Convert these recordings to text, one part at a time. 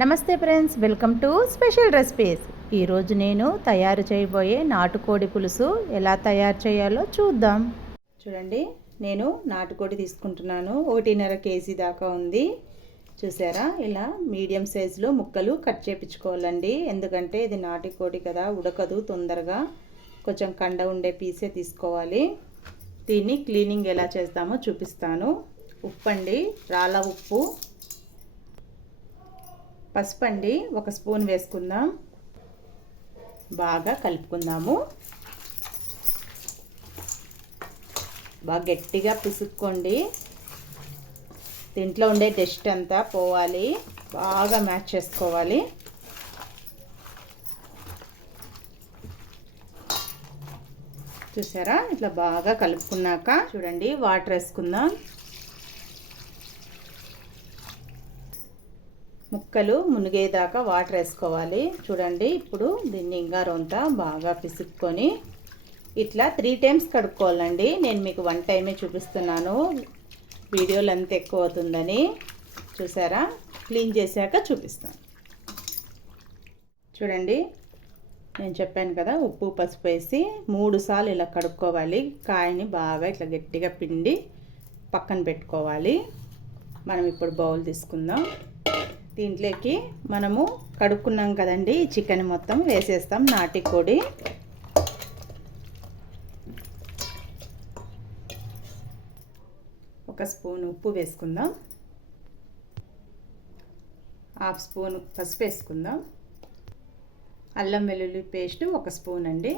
నమస్తే friends, welcome to special recipes. ఈరోజు నేను తయారు చేయబోయే నాటుకోడి పులుసు ఎలా తయారు చేయాలో చూద్దాం. చూడండి, నేను నాటుకోడి తీసుకుంటున్నాను. 1.5 కేజీ దాకా ఉంది. చూసారా, ఇలా మీడియం సైజులో ముక్కలు కట్ చేయించుకోవాలండి. ఎందుకంటే ఇది నాటుకోడి కదా, ఉడకదు తొందరగా. కొంచెం కండ ఉండే పీసే తీసుకోవాలి. దీన్ని క్లీనింగ్ ఎలా చేస్తామో చూపిస్తాను. ఉప్పు అండి, రాళ్ళ ఉప్పు. పసుపు అండి, 1 స్పూన్ వేసుకుందాం. బాగా కలుపుకుందాము. బాగా గట్టిగా పిసుక్కోండి. దీంట్లో ఉండే డస్ట్ అంతా పోవాలి. బాగా మ్యాచ్ చేసుకోవాలి. చూసారా, ఇట్లా బాగా కలుపుకున్నాక చూడండి, వాటర్ వేసుకుందాం. ముక్కలు మునిగేదాకా వాటర్ వేసుకోవాలి. చూడండి, ఇప్పుడు దీన్ని ఇంగారంతా బాగా పిసుక్కొని ఇట్లా 3 టైమ్స్ కడుక్కోవాలండి. నేను మీకు 1 టైమే చూపిస్తున్నాను, వీడియోలు అంత ఎక్కువ అవుతుందని. చూసారా, క్లీన్ చేశాక చూపిస్తాను. చూడండి, నేను చెప్పాను కదా, ఉప్పు పసుపు వేసి 3 సార్లు ఇలా కడుక్కోవాలి. కాయని బాగా ఇట్లా గట్టిగా పిండి పక్కన పెట్టుకోవాలి. మనం ఇప్పుడు బౌల్ తీసుకుందాం. దీంట్లోకి మనము కడుక్కున్నాం కదండి, చికెన్ మొత్తం వేసేస్తాం. నాటుకోడి ఒక స్పూన్ ఉప్పు వేసుకుందాం. 1/2 స్పూన్ పసుపు వేసుకుందాం. అల్లం వెల్లుల్లి పేస్ట్ 1 స్పూన్ అండి.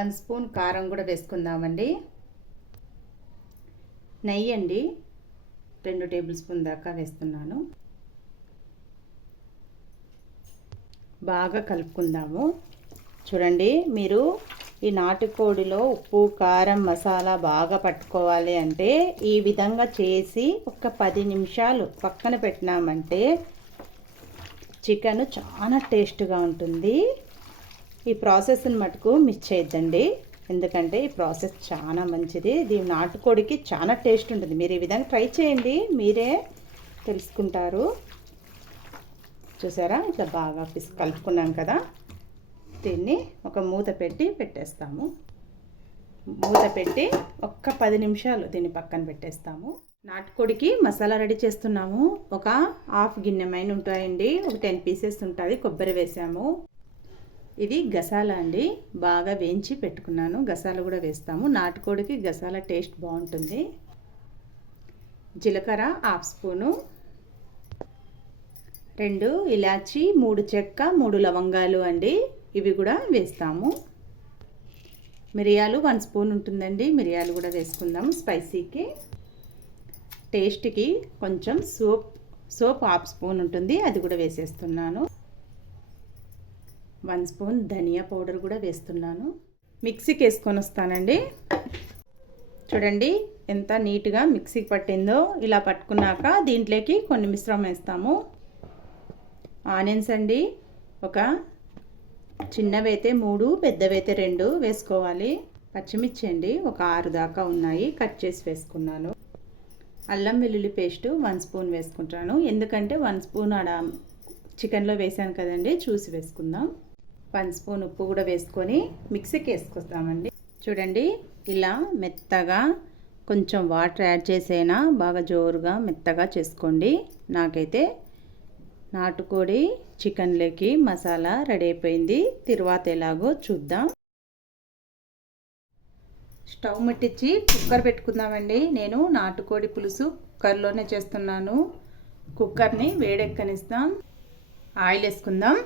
1 స్పూన్ కారం కూడా వేసుకుందామండి. నెయ్యి అండి, 2 టేబుల్ స్పూన్ దాకా వేస్తున్నాను. బాగా కలుపుకుందాము. చూడండి, మీరు ఈ నాటుకోడిలో ఉప్పు కారం మసాలా బాగా పట్టుకోవాలి అంటే ఈ విధంగా చేసి ఒక 10 నిమిషాలు పక్కన పెట్టినామంటే చికెన్ చాలా టేస్ట్గా ఉంటుంది. ఈ ప్రాసెస్ని మటుకు మిస్ చేయొద్దండి, ఎందుకంటే ఈ ప్రాసెస్ చాలా మంచిది. దీని నాటుకోడికి చాలా టేస్ట్ ఉంటుంది. మీరు ఈ విధంగా ట్రై చేయండి, మీరే తెలుసుకుంటారు. చూసారా, ఇట్లా బాగా కలుపుకున్నాం కదా. దీన్ని ఒక మూత పెట్టి పెట్టేస్తాము. మూత పెట్టి ఒక్క 10 నిమిషాలు దీన్ని పక్కన పెట్టేస్తాము. నాటుకోడికి మసాలా రెడీ చేస్తున్నాము. ఒక 1/2 గిన్నె మైన ఉంటాయండి, ఒక 10 పీసెస్ ఉంటుంది. కొబ్బరి వేసాము. ఇది గసాలా అండి, బాగా వేయించి పెట్టుకున్నాను. గసాల కూడా వేస్తాము. నాటుకోడికి గసాల టేస్ట్ బాగుంటుంది. జీలకర్ర 1/2 స్పూను, 2 ఇలాచి, 3 చెక్క, 3 లవంగాలు అండి, ఇవి కూడా వేస్తాము. మిరియాలు 1 స్పూన్ ఉంటుందండి, మిరియాలు కూడా వేసుకుందాము స్పైసీకి. టేస్ట్కి కొంచెం సోప్ 1/2 స్పూన్ ఉంటుంది, అది కూడా వేసేస్తున్నాను. 1 స్పూన్ ధనియా పౌడర్ కూడా వేస్తున్నాను. మిక్సీకి వేసుకొని వస్తానండి. చూడండి ఎంత నీట్గా మిక్సీకి పట్టిందో. ఇలా పట్టుకున్నాక దీంట్లోకి కొన్ని మిశ్రమం వేస్తాము. ఆనియన్స్ అండి, ఒక చిన్నవైతే 3, పెద్దవైతే 2 వేసుకోవాలి. పచ్చిమిర్చి అండి, ఒక 6 దాకా ఉన్నాయి, కట్ చేసి వేసుకున్నాను. అల్లం వెల్లుల్లి పేస్ట్ 1 స్పూన్ వేసుకుంటాను, ఎందుకంటే 1 స్పూన్ ఆడ చికెన్లో వేసాను కదండి, చూసి వేసుకుందాం. 1 స్పూన్ ఉప్పు కూడా వేసుకొని మిక్సీకి వేసుకొస్తామండి. చూడండి, ఇలా మెత్తగా కొంచెం వాటర్ యాడ్ చేసైనా బాగా జోరుగా మెత్తగా చేసుకోండి. నాకైతే నాటుకోడి చికెన్లోకి మసాలా రెడీ అయిపోయింది. తర్వాత ఎలాగో చూద్దాం. స్టవ్ ముట్టించి కుక్కర్ పెట్టుకుందామండి. నేను నాటుకోడి పులుసు కుక్కర్లోనే చేస్తున్నాను. కుక్కర్ని వేడెక్కనిస్తాం. ఆయిల్ వేసుకుందాం.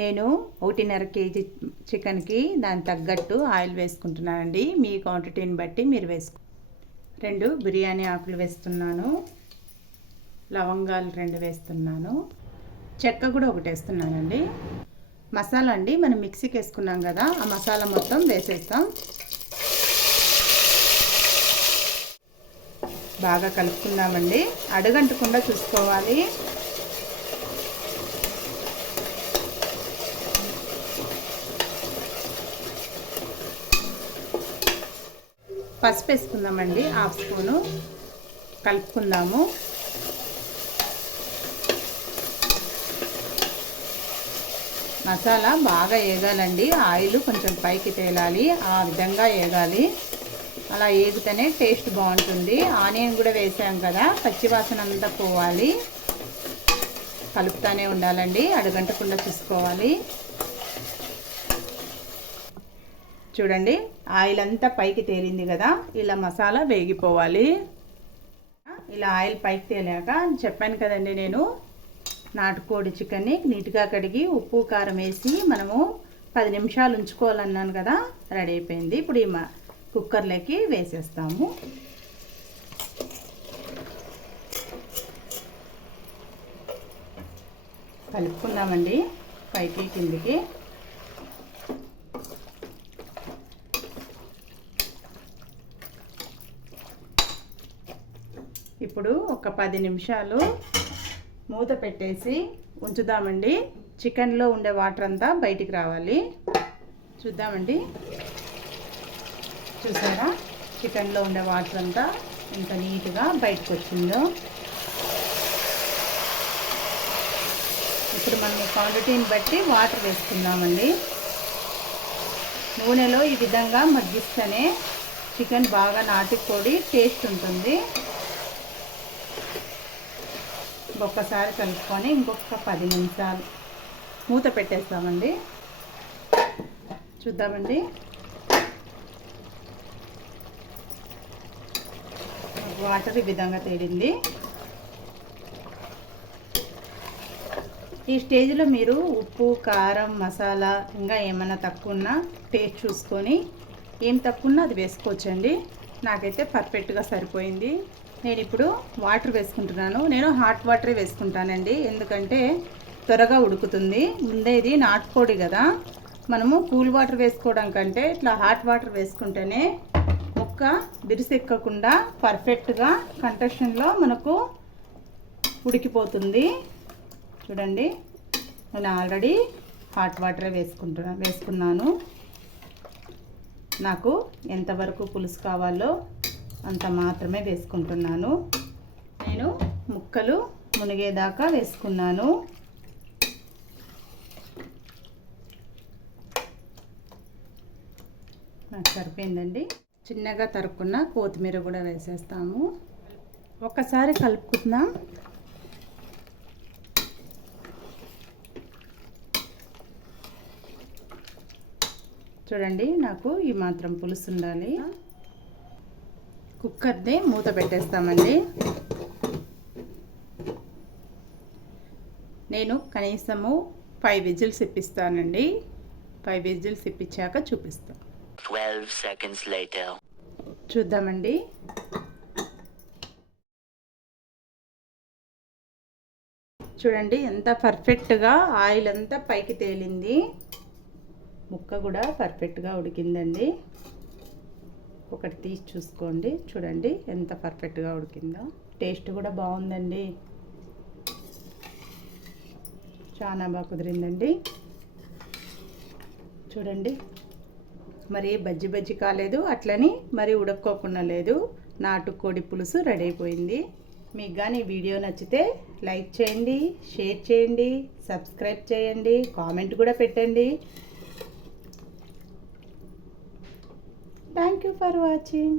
నేను 1.5 కేజీ చికెన్కి దాని తగ్గట్టు ఆయిల్ వేసుకుంటున్నానండి. మీ క్వాంటిటీని బట్టి మీరు 2 బిర్యానీ ఆకులు వేస్తున్నాను. లవంగాలు 2 వేస్తున్నాను. చెక్క కూడా 1 వేస్తున్నానండి. మసాలా అండి, మనం మిక్సీకి వేసుకున్నాం కదా, ఆ మసాలా మొత్తం వేసేస్తాం. బాగా కలుపుకుందామండి. అడుగంటకుండా చూసుకోవాలి. పసుపు వేసుకుందామండి, 1/2 స్పూను. కలుపుకుందాము. మసాలా బాగా వేగాలండి, ఆయిల్ కొంచెం పైకి తేలాలి, ఆ విధంగా వేగాలి. అలా వేగితేనే టేస్ట్ బాగుంటుంది. ఆనియన్ కూడా వేసాం కదా, పచ్చివాసన అంతా పోవాలి. కలుపుతానే ఉండాలండి, అడుగంటకుండా చూసుకోవాలి. చూడండి ఆయిల్ అంతా పైకి తేలింది కదా, ఇలా మసాలా వేగిపోవాలి. ఇలా ఆయిల్ పైకి తేలాక చెప్పాను కదండి, నేను నాటుకోడి చికెన్ని నీట్గా కడిగి ఉప్పు కారం వేసి మనము 10 నిమిషాలు ఉంచుకోవాలన్నాను కదా, రెడీ అయిపోయింది. ఇప్పుడు ఈ కుక్కర్లోకి వేసేస్తాము. కలుపుకుందామండి పైకి కిందికి. ఇప్పుడు ఒక 10 నిమిషాలు మూత పెట్టేసి ఉంచుదామండి. చికెన్లో ఉండే వాటర్ అంతా బయటికి రావాలి. చూద్దామండి, చూసారా చికెన్లో ఉండే వాటర్ అంతా ఎంత నీట్గా బయటకు వచ్చిందో. ఇప్పుడు మనం క్వాంటిటీని బట్టి వాటర్ వేసుకుందామండి. నూనెలో ఈ విధంగా మగ్గిస్తేనే చికెన్ బాగా నాటుకోడి టేస్ట్ ఉంటుంది. ఒక్కసారి కలుపుకొని ఇంకొక 10 నిమిషాలు మూత పెట్టేస్తామండి. చూద్దామండి, వాటర్ ఈ విధంగా తేలింది. ఈ స్టేజ్లో మీరు ఉప్పు కారం మసాలా ఇంకా ఏమైనా తక్కువ ఉన్నా టేస్ట్ చూసుకొని, ఏం తక్కువ ఉన్నా అది వేసుకోవచ్చండి. నాకైతే పర్ఫెక్ట్గా సరిపోయింది. నేను ఇప్పుడు వాటర్ వేసుకుంటున్నాను. నేను హాట్ వాటరే వేసుకుంటానండి, ఎందుకంటే త్వరగా ఉడుకుతుంది. ముందే ఇది నాటుకోడి కదా, మనము కూల్ వాటర్ వేసుకోవడం కంటే ఇట్లా హాట్ వాటర్ వేసుకుంటేనే ముక్క బిరుసెక్కకుండా పర్ఫెక్ట్గా కంటెక్షన్లో మనకు ఉడికిపోతుంది. చూడండి, నేను ఆల్రెడీ హాట్ వాటరే వేసుకున్నాను. నాకు ఎంతవరకు పులుసు కావాలో అంత మాత్రమే వేసుకుంటున్నాను. నేను ముక్కలు మునిగేదాకా వేసుకున్నాను. నాకు సరిపోయిందండి. చిన్నగా తరుక్కున్న కొత్తిమీర కూడా వేసేస్తాము. ఒకసారి కలుపుకుందాం. చూడండి, నాకు ఈ మాత్రం పులుసు ఉండాలి. కుక్కర్ని మూత పెట్టేస్తామండి. నేను కనీసము 5 విజిల్స్ ఇప్పిస్తానండి. 5 విజిల్స్ ఇప్పించాక చూపిస్తాను. 12 seconds later. చూద్దామండి. చూడండి ఎంత పర్ఫెక్ట్గా ఆయిల్ అంతా పైకి తేలింది. ముక్క కూడా పర్ఫెక్ట్గా ఉడికిందండి. ఒకటి తీసి చూసుకోండి. చూడండి ఎంత పర్ఫెక్ట్గా ఉడికిందో. టేస్ట్ కూడా బాగుందండి, చాలా బాగా కుదిరిందండి. చూడండి, మరి బజ్జి కాలేదు, అట్లని మరి ఉడక్కోకుండా లేదు. నాటుకోడి పులుసు రెడీ అయిపోయింది. మీకు కానీ వీడియో నచ్చితే లైక్ చేయండి, షేర్ చేయండి, సబ్స్క్రైబ్ చేయండి, కామెంట్ కూడా పెట్టండి. Thank you for watching.